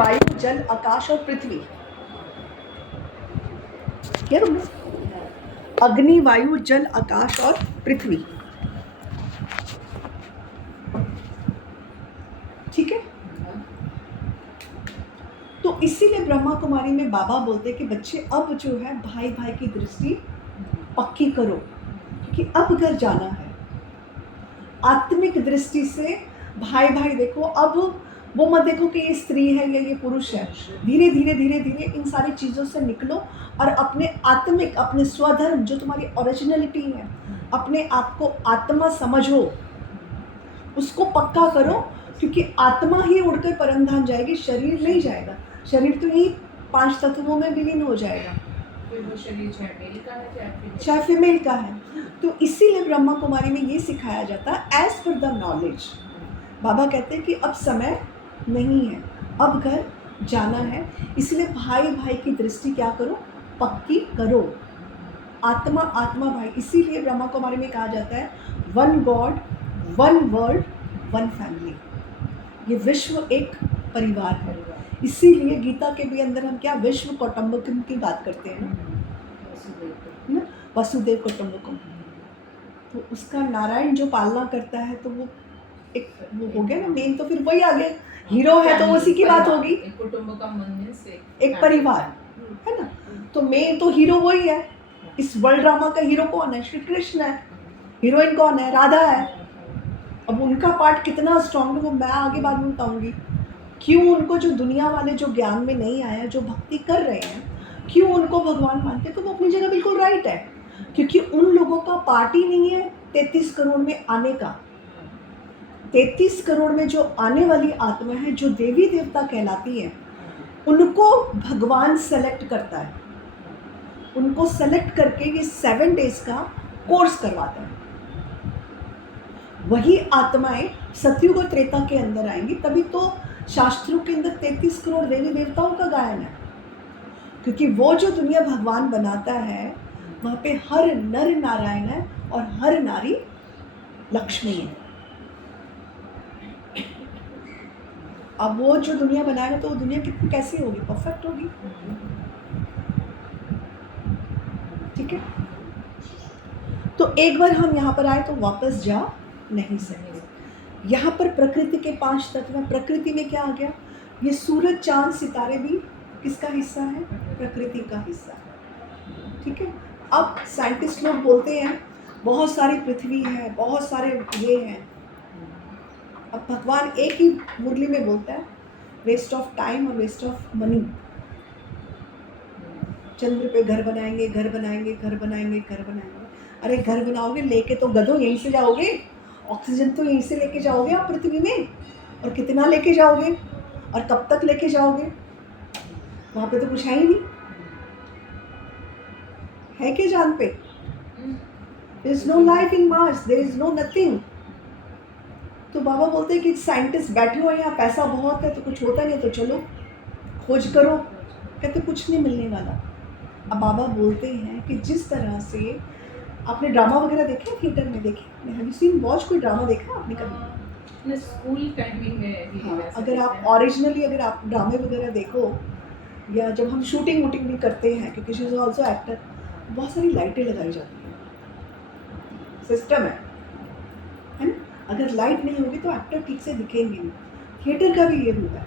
वायु जल आकाश और पृथ्वी, क्या तुमने? अग्नि वायु जल आकाश और पृथ्वी, ठीक है। तो इसीलिए ब्रह्मा कुमारी में बाबा बोलते कि बच्चे अब जो है भाई भाई की दृष्टि पक्की करो, क्योंकि अब घर जाना है। आत्मिक दृष्टि से भाई भाई देखो, अब वो मत देखो कि ये स्त्री है या ये पुरुष है। धीरे धीरे धीरे धीरे इन सारी चीज़ों से निकलो और अपने आत्मिक, अपने स्वधर्म जो तुम्हारी ओरिजिनलिटी है, अपने आप को आत्मा समझो, उसको पक्का करो, क्योंकि आत्मा ही उड़कर परम धाम जाएगी, शरीर नहीं जाएगा। शरीर तो यही 5 तत्वों में विलीन हो जाएगा, वो शरीर चाहे मेल का है चाहे फीमेल का है। तो इसीलिए ब्रह्मा कुमारी में ये सिखाया जाता है एज पर द नॉलेज। बाबा कहते हैं कि अब समय नहीं है, अब घर जाना है, इसलिए भाई भाई की दृष्टि क्या करो, पक्की करो। आत्मा आत्मा भाई, इसीलिए ब्रह्मा कुमारी में कहा जाता है one God one world one family, ये विश्व एक परिवार है। इसीलिए गीता के भी अंदर हम क्या विश्व कौटुंबकम की बात करते हैं ना, वसुदेव कुटुंबकम। तो उसका नारायण जो पालना करता है, तो वो एक वो हो गया ना मेन, तो फिर वही आ गया, हीरो है तो उसी की बात होगी, कुटुंबकम एक परिवार है ना। तो मेन तो हीरो वही है। इस वर्ल्ड ड्रामा का हीरो कौन है? श्री कृष्ण है। हीरोइन कौन है? राधा है। अब उनका पार्ट कितना स्ट्रॉन्ग है वो मैं आगे बाद में बताऊंगी। क्यों उनको, जो दुनिया वाले जो ज्ञान में नहीं आया, जो भक्ति कर रहे हैं, क्यों उनको भगवान मानते हैं? तो वो अपनी जगह बिल्कुल राइट है, क्योंकि उन लोगों का पार्ट ही नहीं है 33 करोड़ में आने का। 33 करोड़ में जो आने वाली आत्मा है, जो देवी देवता कहलाती है, उनको भगवान सेलेक्ट करता है। उनको सेलेक्ट करके ये 7 डेज का कोर्स करवाता है। वही आत्माएं सतयुग और त्रेता के अंदर आएंगी, तभी तो शास्त्रों के अंदर 33 करोड़ देवी देवताओं का गायन है, क्योंकि वो जो दुनिया भगवान बनाता है वहाँ पे हर नर नारायण है और हर नारी लक्ष्मी है। अब वो जो दुनिया बनाएगा तो वो दुनिया कितनी कैसी होगी? परफेक्ट होगी, ठीक है। तो एक बार हम यहाँ पर आए तो वापस जा नहीं सकते। यहाँ पर प्रकृति के 5 तत्व हैं। प्रकृति में क्या आ गया? ये सूरज चांद सितारे भी किसका हिस्सा है? प्रकृति का हिस्सा है, ठीक है। अब साइंटिस्ट लोग बोलते हैं बहुत सारी पृथ्वी है, बहुत सारे ये हैं। अब भगवान एक ही मुरली में बोलता है वेस्ट ऑफ टाइम और वेस्ट ऑफ मनी। चंद्र पे घर बनाएंगे, घर बनाएंगे, घर बनाएंगे, घर बनाएंगे। अरे घर बनाओगे लेके तो गधो यहीं से जाओगे, ऑक्सीजन तो यहीं से लेके जाओगे आप पृथ्वी में, और कितना लेके जाओगे और कब तक लेके जाओगे? वहाँ पे तो कुछ है ही नहीं, है क्या जान पे? There is no life in Mars, there is no nothing। तो बाबा बोलते हैं कि साइंटिस्ट बैठे हुए हैं यहाँ, पैसा बहुत है तो कुछ होता नहीं, तो चलो खोज करो। कहते कुछ नहीं मिलने वाला। अब बाबा बोलते हैं कि जिस तरह से आपने ड्रामा वगैरह देखे थिएटर में, देखे? हैव यू सीन वॉच कोई ड्रामा देखा आपने कभी? स्कूल टाइमिंग में हाँ, अगर आप ओरिजिनली अगर आप ड्रामे वगैरह देखो, या जब हम शूटिंग वूटिंग भी करते हैं, क्योंकि शी इज़ ऑल्सो एक्टर, बहुत सारी लाइटें लगाई जाती हैं, सिस्टम है ना। अगर लाइट नहीं होगी तो एक्टर ठीक से दिखेंगे नहीं। थिएटर का भी ये होता है,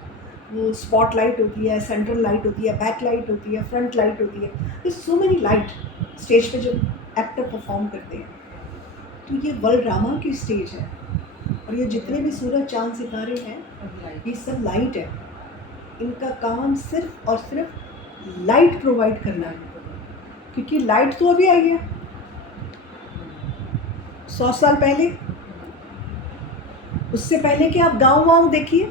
वो स्पॉट लाइट होती है, सेंट्रल लाइट होती है, बैक लाइट होती है, फ्रंट लाइट होती है, सो मेनी लाइट स्टेज पे जब एक्टर परफॉर्म करते हैं। तो ये वर्ल्ड ड्रामा की स्टेज है, और ये जितने भी सूरज चांद सितारे हैं ये सब लाइट है। इनका काम सिर्फ और सिर्फ लाइट प्रोवाइड करना है, क्योंकि लाइट तो अभी आई है। 100 साल पहले, उससे पहले कि आप गाँव देखिए,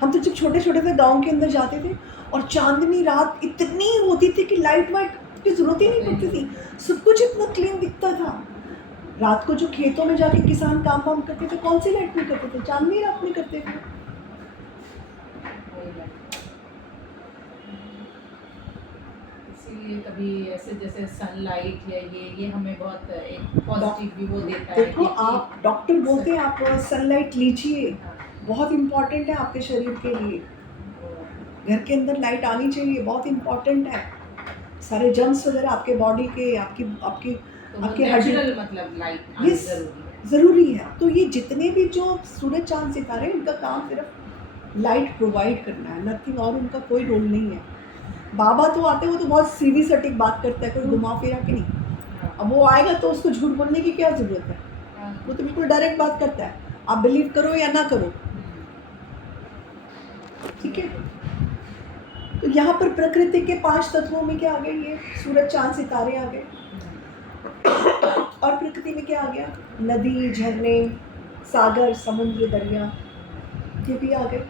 हम तो जब छोटे छोटे थे गाँव के अंदर जाते थे और चांदनी रात इतनी होती थी कि लाइट वाइट की जरूरत ही नहीं पड़ती थी, सब कुछ इतना क्लीन दिखता था। रात को जो खेतों में जाके किसान काम वाम करते थे, कौन सी लाइट में करते थे? चांदनी रात में करते थे। इसीलिए कभी ऐसे जैसे सनलाइट या ये हमें बहुत एक पॉजिटिव भी वो देता है। देखो आप डॉक्टर बोलते हैं आप सनलाइट लीजिए, बहुत इम्पोर्टेंट है आपके शरीर के लिए। घर के अंदर लाइट आनी चाहिए, बहुत इम्पॉर्टेंट है। सारे जर्म्स वगैरह आपके बॉडी के, आपकी आपकी तो आपके हड्डी, नेचुरल मतलब लाइट आनी Yes. जरूरी है। ज़रूरी है। तो ये जितने भी जो सूरज चांद सितारे, इनका काम सिर्फ लाइट प्रोवाइड करना है, नथिंग, और उनका कोई रोल नहीं है। बाबा तो आते हैं, वो तो बहुत सीधी सटीक बात करता है, कोई घुमा फिरा के नहीं। अब वो आएगा तो उसको झूठ बोलने की क्या ज़रूरत है, वो तो बिल्कुल डायरेक्ट बात करता है, आप बिलीव करो या ना करो, ठीक है। तो यहाँ पर प्रकृति के 5 तत्वों में क्या आ गए, ये सूरज चांद सितारे आ गए। और प्रकृति में क्या आ गया, नदी, झरने, सागर, समुद्र, दरिया, ये भी आ गए।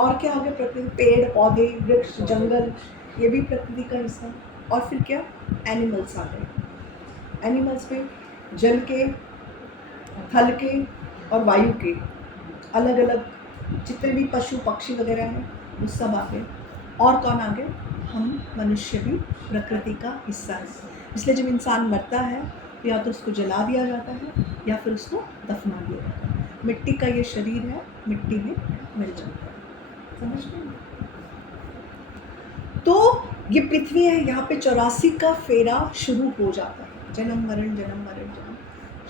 और क्या आ गया, प्रकृति, पेड़ पौधे, वृक्ष, जंगल, ये भी प्रकृति का हिस्सा। और फिर क्या, एनिमल्स आ गए। एनिमल्स में जल के, थल के और वायु के अलग अलग जितने भी पशु पक्षी वगैरह हैं, वो सब आ गए। और कौन आ गए, हम मनुष्य भी प्रकृति का हिस्सा है। इसलिए जब इंसान मरता है, या तो उसको जला दिया जाता है या फिर उसको दफना दिया जाता है। मिट्टी का ये शरीर है, मिट्टी में मिल जाता है, समझ गए। तो ये पृथ्वी है, यहाँ पे 84 का फेरा शुरू हो जाता है, जन्म मरण जन्म मरण जन्म।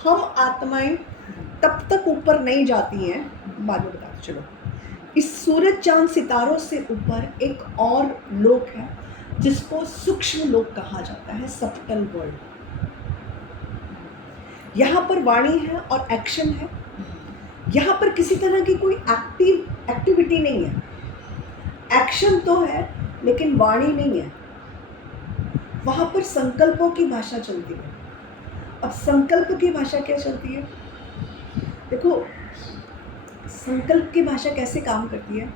हम आत्माएं तब तक ऊपर नहीं जाती हैं, बाद में बताते चलो। इस सूरज चांद सितारों से ऊपर एक और लोक है, जिसको सूक्ष्म लोक कहा जाता है, सबटल वर्ल्ड। यहाँ पर वाणी है और एक्शन है। यहाँ पर किसी तरह की कोई एक्टिविटी नहीं है, एक्शन तो है लेकिन वाणी नहीं है। वहाँ पर संकल्पों की भाषा चलती है। अब संकल्प की भाषा क्या चलती है, देखो संकल्प की भाषा कैसे काम करती है,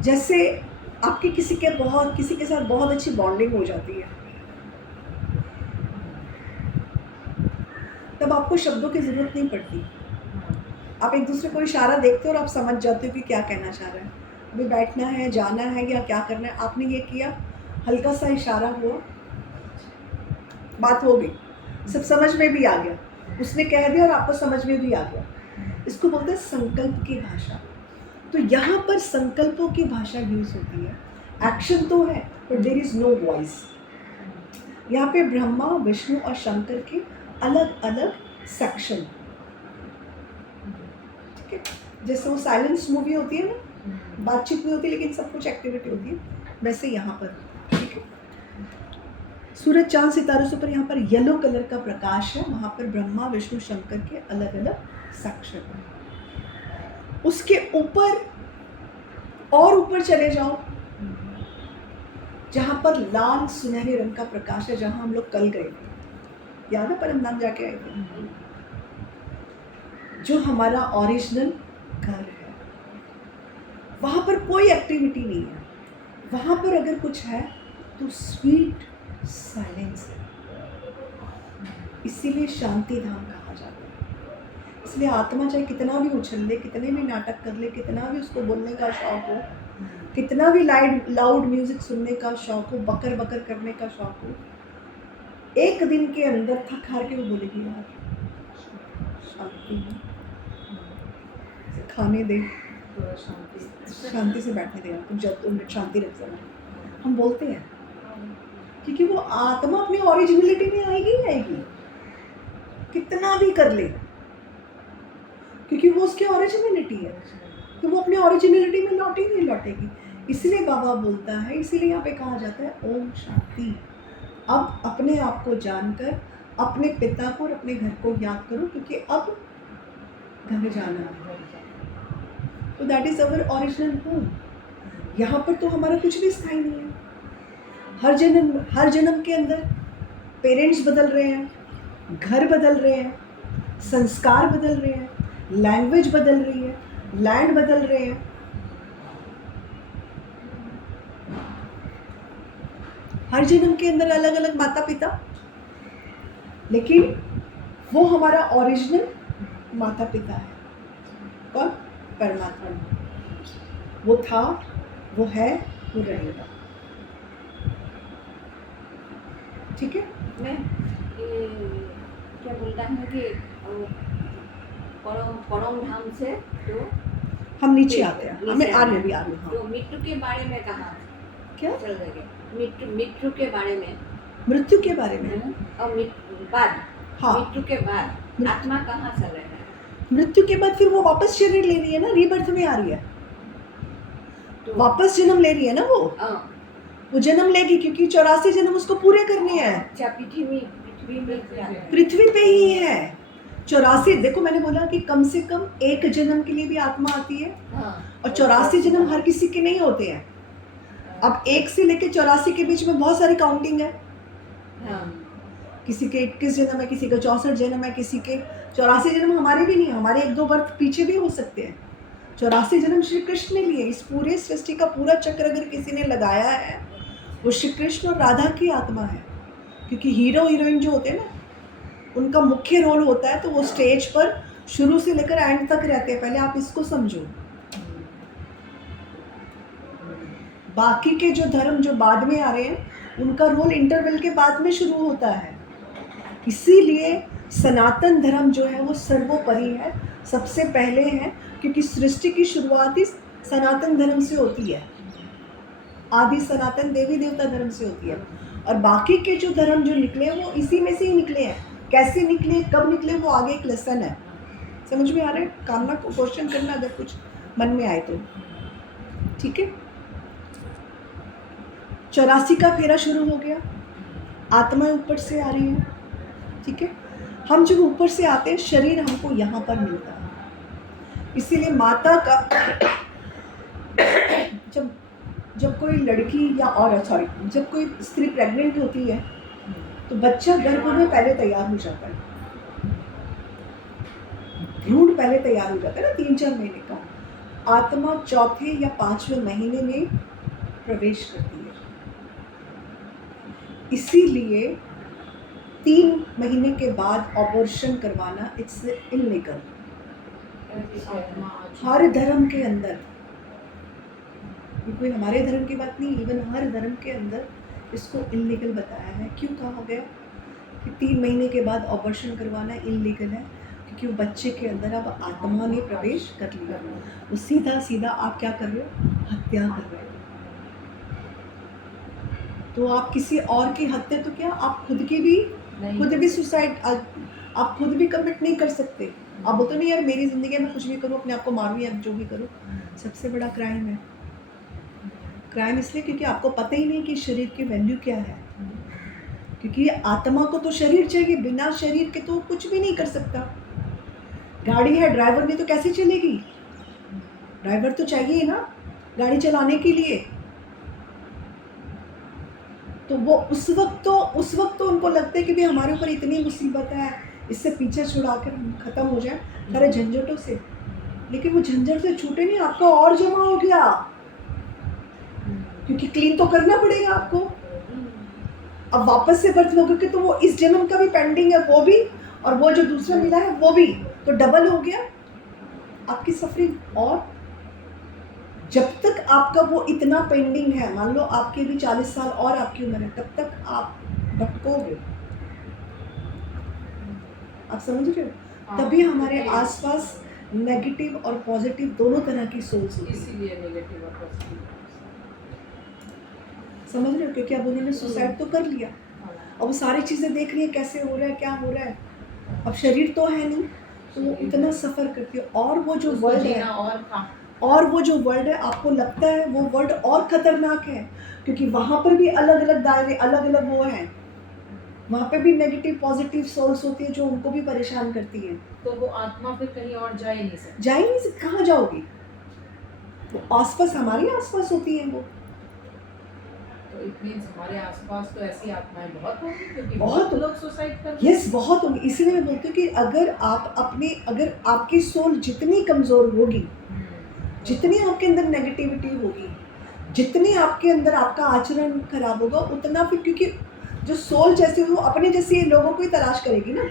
जैसे आपकी किसी के साथ बहुत अच्छी बॉन्डिंग हो जाती है, तब आपको शब्दों की ज़रूरत नहीं पड़ती। आप एक दूसरे को इशारा देखते हो और आप समझ जाते हो कि क्या कहना चाह रहा है, अभी बैठना है, जाना है या क्या करना है। आपने ये किया, हल्का सा इशारा हुआ, बात हो गई, सब समझ में भी आ गया, उसने कह दिया और आपको समझ में भी आ गया। इसको बोलते हैं संकल्प की भाषा। तो यहाँ पर संकल्पों की भाषा यूज़ होती है। एक्शन तो है but there is no voice. यहाँ पे ब्रह्मा, विष्णु और शंकर के अलग अलग सेक्शन, ठीक है। जैसे वो साइलेंस मूवी होती है ना, बातचीत भी होती है लेकिन सब कुछ एक्टिविटी होती है, वैसे यहाँ पर, ठीक है। सूरज चांद सितारों से ऊपर यहाँ पर येलो कलर का प्रकाश है, वहाँ पर ब्रह्मा, विष्णु, शंकर के अलग अलग सेक्शन है। उसके ऊपर और ऊपर चले जाओ, जहाँ पर लाल सुनहरे रंग का प्रकाश है, जहाँ हम लोग कल गए थे, याद है, परमधाम जाके आए थे, जो हमारा ओरिजिनल घर है। वहाँ पर कोई एक्टिविटी नहीं है, वहाँ पर अगर कुछ है तो स्वीट साइलेंस है, इसीलिए शांति धाम कहा जाता है। इसलिए आत्मा चाहे कितना भी उछल ले, कितने भी नाटक कर ले, कितना भी उसको बोलने का शौक हो, कितना भी लाउड म्यूजिक सुनने का शौक हो, बकर बकर करने का शौक हो, एक दिन के अंदर थक हार के वो बोलेगी यार शांति है, खाने दे, शांति से बैठने दे, तुम जब तुम शांति रख सकते। हम बोलते हैं क्योंकि वो आत्मा अपनी ओरिजिनलिटी में आएगी ही आएगी, कितना भी कर ले, क्योंकि वो उसकी ओरिजिनलिटी है, तो वो अपनी ओरिजिनलिटी में लौटेगी। इसलिए बाबा बोलता है, इसीलिए यहाँ पे कहा जाता है ओम शांति। अब अपने आप को जानकर अपने पिता को और अपने घर को याद करो, क्योंकि अब घर जाना है। तो that is our original home. यहाँ पर तो हमारा कुछ भी स्थायी नहीं है। हर जन्म के अंदर पेरेंट्स बदल रहे हैं, घर बदल रहे हैं, संस्कार बदल रहे हैं, लैंग्वेज बदल रही है, लैंड बदल रहे हैं। हर जन्म के अंदर अलग अलग माता पिता, लेकिन वो हमारा ओरिजिनल माता पिता है कौन, परमात्मा। वो था, वो है, वो रहेगा, ठीक है। मैं क्या बोलता है कि परम धाम से तो हम नीचे आते हैं, हमें आ रहे भी आ रहे हैं। तो मृत्यु के बारे में कहा, क्या? चल जाएगा मृत्यु के बारे में मृत्यु के बारे में। और बाद हाँ, मृत्यु के बाद आत्मा कहाँ चल रहा है? मृत्यु के बाद फिर वो वापस शरीर ले रही है ना, रीबर्थ में आ रही है, तो वापस जन्म ले रही है ना वो जन्म लेगी क्योंकि 84 जन्म उसको पूरे करने हैं। अच्छा पृथ्वी में क्या है? पृथ्वी पे ही है 84। देखो मैंने बोला कि कम से कम एक जन्म के लिए भी आत्मा आती है हाँ और 84 जन्म हर किसी के नहीं होते हैं। अब 1 से लेके 84 के बीच में बहुत सारी काउंटिंग है। हाँ किसी के 21 जन्म है, किसी का 64 जन्म है, किसी के 84 जन्म हमारे भी नहीं है, हमारे 1-2 बर्थ पीछे भी हो सकते हैं। 84 जन्म श्री कृष्ण ने लिए। इस पूरे सृष्टि का पूरा चक्र अगर किसी ने लगाया है वो श्री कृष्ण और राधा की आत्मा है, क्योंकि हीरो हीरोइन जो होते हैं ना उनका मुख्य रोल होता है, तो वो स्टेज पर शुरू से लेकर एंड तक रहते हैं। पहले आप इसको समझो। बाकी के जो धर्म जो बाद में आ रहे हैं उनका रोल इंटरवल के बाद में शुरू होता है। इसीलिए सनातन धर्म जो है वो सर्वोपरि है, सबसे पहले है, क्योंकि सृष्टि की शुरुआत ही सनातन धर्म से होती है, आदि सनातन देवी देवता धर्म से होती है। और बाकी के जो धर्म जो निकले वो इसी में से ही निकले हैं। कैसे निकले, कब निकले, वो आगे एक लेसन है। समझ में आ रहा है? कामना को क्वेश्चन करना अगर कुछ मन में आए तो। ठीक है, 84 का फेरा शुरू हो गया, आत्मा ऊपर से आ रही है। ठीक है, हम जब ऊपर से आते हैं शरीर हमको यहाँ पर मिलता है। इसीलिए माता का जब कोई लड़की या और जब कोई स्त्री प्रेग्नेंट होती है तो बच्चा गर्भ में पहले तैयार हो जाता है, भ्रूण पहले तैयार हो जाता है ना 3-4 महीने का। आत्मा चौथे या 5वें महीने में प्रवेश करती है। इसीलिए 3 महीने के बाद ऑपरेशन करवाना इट्स इल्लीगल हर धर्म के अंदर। ये कोई हमारे धर्म की बात नहीं, इवन हर धर्म के अंदर इसको इल्लीगल बताया है। क्यों कहा गया कि 3 महीने के बाद ऑपरेशन करवाना इल्लीगल है? क्योंकि वो बच्चे के अंदर अब आत्मा ने प्रवेश कर लिया। वो सीधा आप क्या कर रहे हो? हत्या कर रहे हो। तो आप किसी और की हत्या तो क्या, आप खुद भी सुसाइड, आप खुद भी कमिट नहीं कर सकते। आप बोलते नहीं यार मेरी ज़िंदगी में कुछ भी करूँ, अपने आप को मारूँ या जो भी करूँ, सबसे बड़ा क्राइम है। क्राइम इसलिए क्योंकि आपको पता ही नहीं कि शरीर की वैल्यू क्या है। क्योंकि आत्मा को तो शरीर चाहिए, बिना शरीर के तो कुछ भी नहीं कर सकता। गाड़ी है, ड्राइवर नहीं तो कैसे चलेगी? ड्राइवर तो चाहिए ना गाड़ी चलाने के लिए। तो वो उस वक्त तो उनको लगता है कि भाई हमारे ऊपर इतनी मुसीबत है, इससे पीछे छुड़ाकर हम ख़त्म हो जाए सारे झंझटों से। लेकिन वो झंझट से छूटे नहीं, आपका और जमा हो गया, क्योंकि क्लीन तो करना पड़ेगा आपको। अब वापस से बर्थ लोगे तो वो इस जन्म का भी पेंडिंग है, वो भी, और वो जो दूसरा मिला है वो भी, तो डबल हो गया आपकी सफरिंग। और जब तक आपका वो इतना पेंडिंग है, मान लो आपके भी 40 साल और आपकी उम्र है, तब तक आप भटकोगे। आप समझ रहे हो? तभी हमारे आसपास नेगेटिव और पॉजिटिव दोनों तरह की सोच होती है। इसीलिए नेगेटिव और पॉजिटिव। समझ रहे हो? क्योंकि अब उन्होंने सुसाइड तो कर लिया, अब वो सारी चीज़ें देख रही है कैसे हो रहा है, क्या हो रहा है। अब शरीर तो है नहीं, तो वो इतना सफ़र करती है। और वो जो वर्ल्ड है, आपको लगता है वो वर्ल्ड और ख़तरनाक है, क्योंकि वहाँ पर भी अलग अलग दायरे, अलग अलग वो हैं। वहाँ पे भी नेगेटिव पॉजिटिव सोल्स होती है जो उनको भी परेशान करती है। तो वो आत्मा फिर कहीं और जा ही नहीं सकती। कहाँ जाओगी? वो आसपास, हमारे आसपास होती है वो। तो इट मींस हमारे आसपास तो ऐसी आत्माएं बहुत होंगी, क्योंकि बहुत बहुत लोग सुसाइड करते हैं। यस, बहुत होगी। इसीलिए मैं बोलती हूँ कि अगर आपकी सोल जितनी कमज़ोर होगी, जितनी आपके अंदर नेगेटिविटी होगी, जितनी आपके अंदर आपका आचरण खराब होगा, उतना फिर, क्योंकि जो सोल जैसी होगी वो अपने जैसे लोगों को ही तलाश करेगी ना।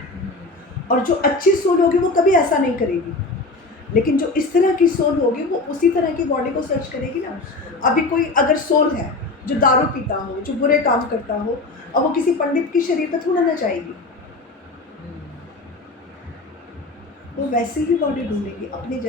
और जो अच्छी सोल होगी वो कभी ऐसा नहीं करेगी। लेकिन जो इस तरह की सोल होगी वो उसी तरह की बॉडी को सर्च करेगी ना। अभी कोई अगर सोल है जो दारू पीता हो, जो बुरे काम करता हो, अब वो किसी पंडित के शरीर पर थोड़ा ना चाहेगी, वो वैसे ही बॉडी ढूंढेगी अपने जैसे।